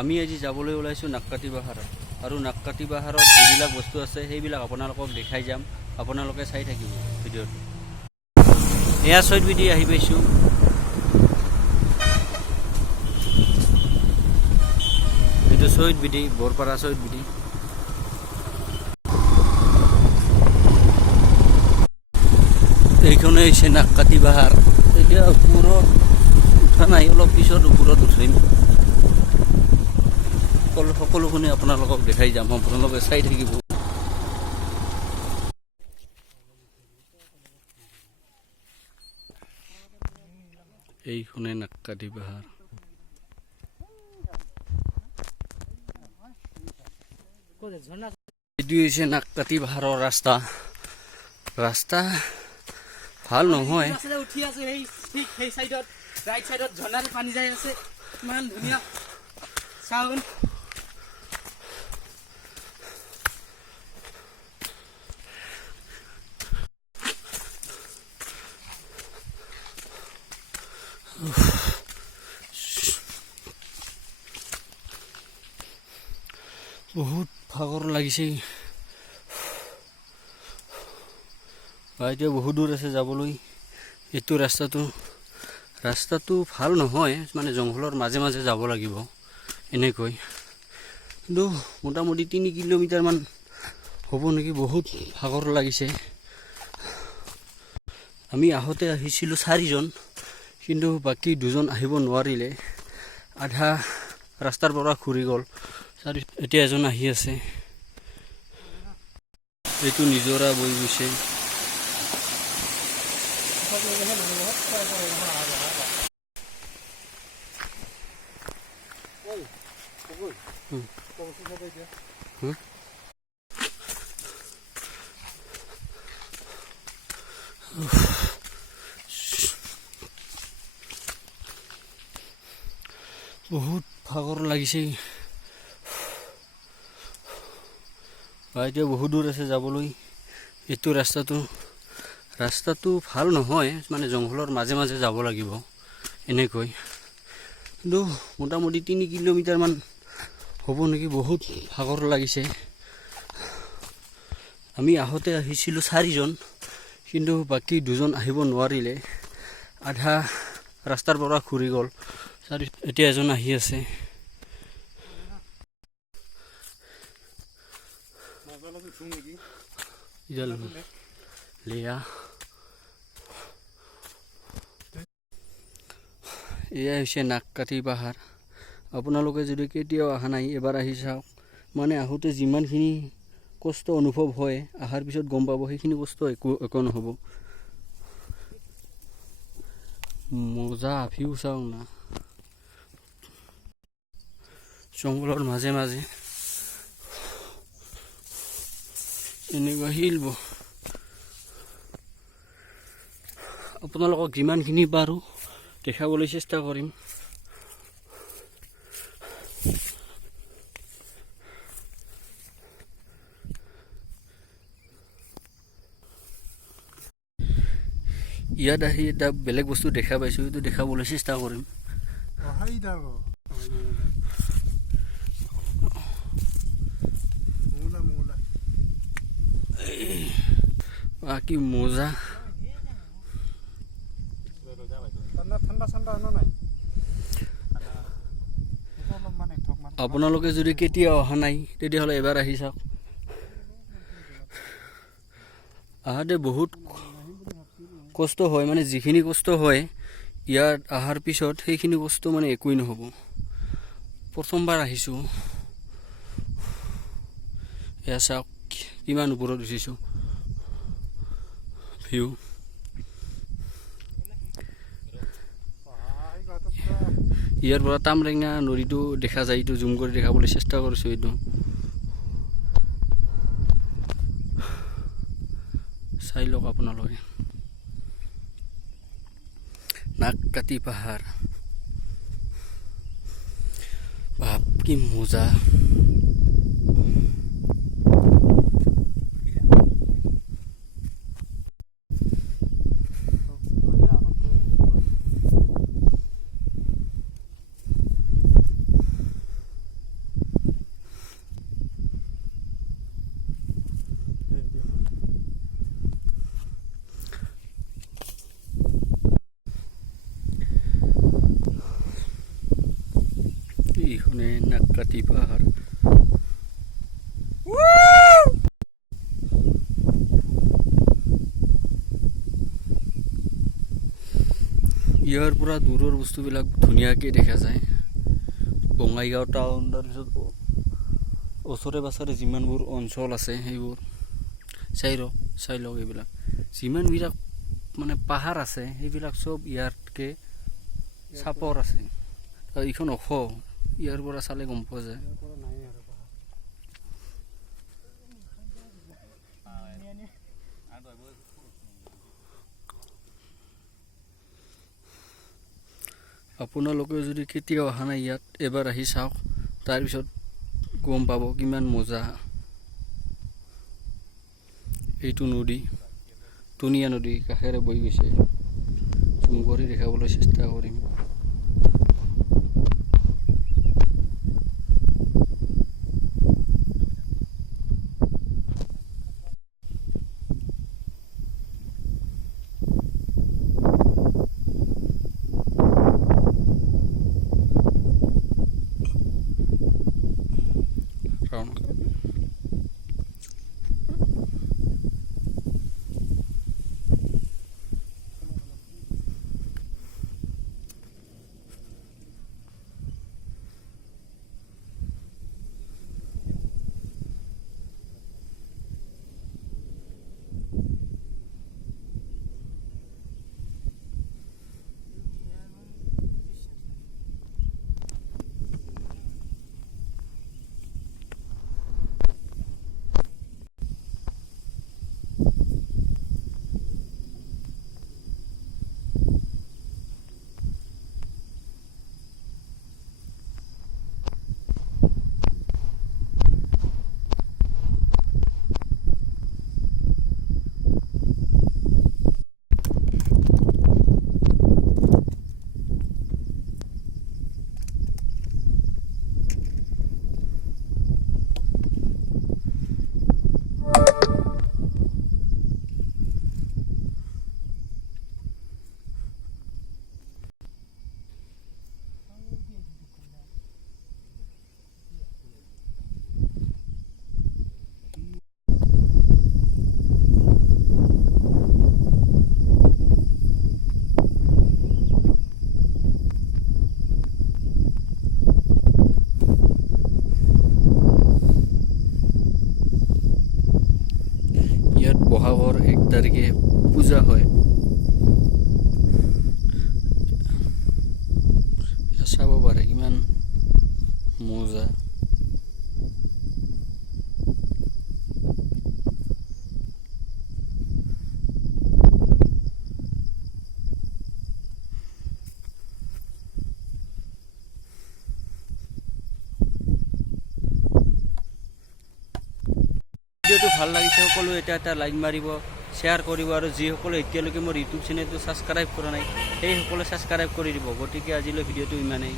আমি আজি যাবলৈ ওলাইছোঁ নাক্কাটি পাহাৰত আৰু নাক্কাটি পাহাৰত যিবিলাক বস্তু আছে সেইবিলাক আপোনালোকক দেখাই যাম। আপোনালোকে চাই থাকিব ভিডিঅ'টো। এয়া ছয়ত বিধি আহি পাইছোঁ। এইটো ছয়ত বিধি, বৰপাৰা ছয়ত বিধি। এইখনে হৈছে নাক্কাটি পাহাৰ। এতিয়া ওপৰত উঠা নাই, অলপ পিছত ওপৰত উঠিম। সকলোখিনি আপোনালোকক দেখাই যাম, আপোনালোকে চাই থাকিব। এইখনে নাক্কাটি পাহাৰ। এইটো হৈছে নাক্কাটি পাহাৰৰ ৰাস্তা। ৰাস্তা ভাল নহয়। উঠি আছে সেই সাইডত, ৰাইট সাইডত ঝৰ্ণাৰ পানী যাই আছে, ইমান ধুনীয়া চাউন। বহুত ভাগৰ লাগিছে। এতিয়া বহুত দূৰ আছে যাবলৈ। এইটো ৰাস্তাটো ভাল নহয়, মানে জংঘলৰ মাজে মাজে যাব লাগিব এনেকৈ। কিন্তু মোটামুটি 3 কিলোমিটাৰমান হ'ব নেকি। বহুত ভাগৰ লাগিছে। আমি আহোঁতে আহিছিলোঁ 4জন, কিন্তু বাকী 2জন আহিব নোৱাৰিলে, আধা ৰাস্তাৰ পৰা ঘূৰি গ'ল। এতিয়া এজন আহি আছে। এইটো নিজৰা বৈ গৈছে। বহুত ভাগৰ লাগিছে। এতিয়া বহুত দূৰ আছে যাবলৈ। এইটো ৰাস্তাটো ভাল নহয়, মানে জংঘলৰ মাজে মাজে যাব লাগিব এনেকৈ। কিন্তু মোটামুটি 3 কিলোমিটাৰমান হ'ব নেকি। বহুত ভাগৰ লাগিছে। আমি আহোঁতে আহিছিলোঁ 4জন, কিন্তু বাকী 2জন আহিব নোৱাৰিলে, আধা ৰাস্তাৰ পৰা ঘূৰি গ'ল। এতিয়া এজন আহি আছে। এয়া হৈছে নাক্কাটি পাহাৰ। আপোনালোকে যদি কেতিয়াও অহা নাই, এবাৰ আহি চাওক। মানে আহোঁতে যিমানখিনি কষ্ট অনুভৱ হয়, অহাৰ পিছত গম পাব সেইখিনি কষ্ট একো নহ'ব। মজা ভিউ চাওক না, জংঘলৰ মাজে মাজে এনেকুৱা শিল। আপোনালোকক যিমানখিনি পাৰোঁ দেখাবলৈ চেষ্টা কৰিম। ইয়াত আহি এটা বেলেগ বস্তু দেখা পাইছোঁ, এইটো দেখাবলৈ চেষ্টা কৰিম। কি মজা। আপোনালোকে যদি কেতিয়াও অহা নাই, তেতিয়াহ'লে এবাৰ আহি চাওক। আহোঁতে বহুত কষ্ট হয়, মানে যিখিনি কষ্ট হয় ইয়াত অহাৰ পিছত সেইখিনি কষ্ট মানে একোৱেই নহ'ব। প্ৰথমবাৰ আহিছোঁ। এয়া চাওক কিমান ওপৰত উঠিছোঁ। ভিউ ইয়াৰ পৰা তামৰেঙা নদীটো দেখা যায়। এইটো জুম কৰি দেখাবলৈ চেষ্টা কৰিছোঁ। এইটো চাই লওক আপোনালোকে। নাক্কাটি পাহাৰ, বাপ কি মজা। এইখনে নাককাটি পাহাৰ। ইয়াৰ পৰা দূৰৰ বস্তুবিলাক ধুনীয়াকৈ দেখা যায়। বঙাইগাঁও টাউন, তাৰপিছত ওচৰে পাঁজৰে যিমানবোৰ অঞ্চল আছে সেইবোৰ চাই লওক। এইবিলাক যিমানবিলাক মানে পাহাৰ আছে সেইবিলাক চব ইয়াতকৈ চাপৰ আছে। আৰু এইখন ওখ, ইয়াৰ পৰা চালে গম পোৱা যায়। আপোনালোকে যদি কেতিয়াও অহা নাই ইয়াত, এবাৰ আহি চাওক, তাৰপিছত গম পাব কিমান মজা। এইটো নদী, টুনিয়া নদী কাষেৰে বৈ গৈছে। জুম কৰি দেখাবলৈ চেষ্টা কৰিম। বহাগৰ 1 তাৰিখে পূজা হয়। চাব পাৰে কিমান মজা। ভিডিঅ'টো ভাল লাগিছে সকলো এটা লাইক মাৰিব, শ্বেয়াৰ কৰিব, আৰু যিসকলে এতিয়ালৈকে মোৰ ইউটিউব চেনেলটো ছাবস্ক্ৰাইব কৰা নাই সেইসকলে ছাবস্ক্ৰাইব কৰি দিব। গতিকে আজিলৈ ভিডিঅ'টো ইমানেই।